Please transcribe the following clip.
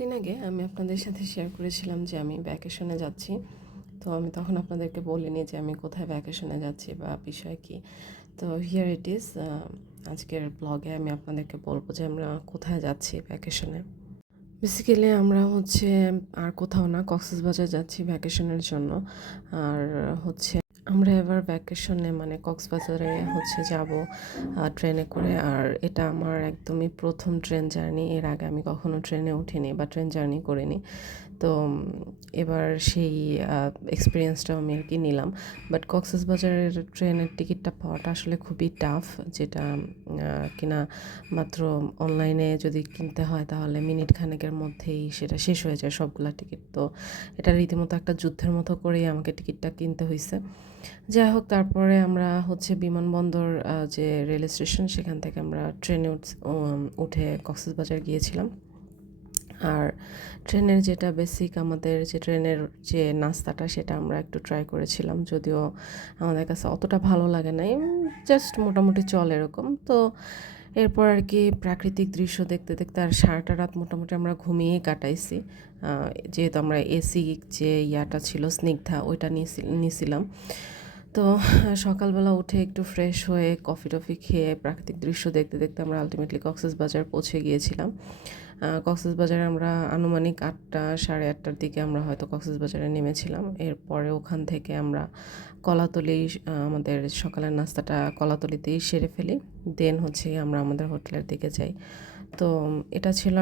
কিছুদিন আগে আমি আপনাদের সাথে শেয়ার করেছিলাম যে আমি ভ্যাকেশনে যাচ্ছি। তো আমি তখন আপনাদেরকে বলিনি যে আমি কোথায় ভ্যাকেশনে যাচ্ছি বা বিষয় কী। তো হিয়ার ইট ইজ, আজকের ব্লগে আমি আপনাদেরকে বলবো যে আমরা কোথায় যাচ্ছি ভ্যাকেশনে। বেসিক্যালি আমরা আর কোথাও না, কক্সবাজার যাচ্ছি ভ্যাকেশনের জন্য। আর হচ্ছে আমরা এবার ভ্যাকেশনে মানে কক্সবাজারে যাব ট্রেনে করে। আর এটা আমার একদমই প্রথম ট্রেন জার্নি। এর আগে আমি কখনো ট্রেনে উঠিনি বা ট্রেন জার্নি করিনি। তো এবার সেই এক্সপিরিয়েন্সটাও আমি আর কি নিলাম। বাট কক্সবাজারের ট্রেনের টিকিটটা পাওয়াটা আসলে খুবই টাফ, যেটা কিনা মাত্র অনলাইনে যদি কিনতে হয় তাহলে মিনিট খানেকের মধ্যেই সেটা শেষ হয়ে যায় সবগুলা টিকিট। তো এটা রীতিমতো একটা যুদ্ধের মতো করেই আমাকে টিকিটটা কিনতে হয়েছে। যাই হোক, তারপরে আমরা বিমানবন্দর, যে রেল স্টেশন, সেখান থেকে আমরা ট্রেনে উঠে কক্সবাজার গিয়েছিলাম। আর ট্রেনের যেটা বেসিক, আমাদের যে ট্রেনের যে নাস্তাটা, সেটা আমরা একটু ট্রাই করেছিলাম, যদিও আমাদের কাছে অতটা ভালো লাগে নাই, জাস্ট মোটামুটি চলে এরকম। তো এরপর আর কি প্রাকৃতিক দৃশ্য দেখতে দেখতে আর সারাটা রাত মোটামুটি আমরা ঘুমিয়েই কাটাইছি। যেহেতু আমরা এসি যে ইয়াটা ছিল স্নিগ্ধা, ওইটা নিয়েছিলাম। তো সকালবেলা উঠে একটু ফ্রেশ হয়ে কফি টফি খেয়ে প্রাকৃতিক দৃশ্য দেখতে দেখতে আমরা আলটিমেটলি কক্সবাজার পৌঁছে গিয়েছিলাম। কক্সবাজারে আমরা আনুমানিক 8টা সাড়ে 8টার দিকে আমরা হয়তো কক্সবাজারে নেমেছিলাম। এরপরে ওখান থেকে আমরা কলাতলি, আমাদের সকালের নাস্তাটা কলাতলিতেই সেরে ফেলি। দেন আমরা আমাদের হোটেলের দিকে যাই। তো এটা ছিল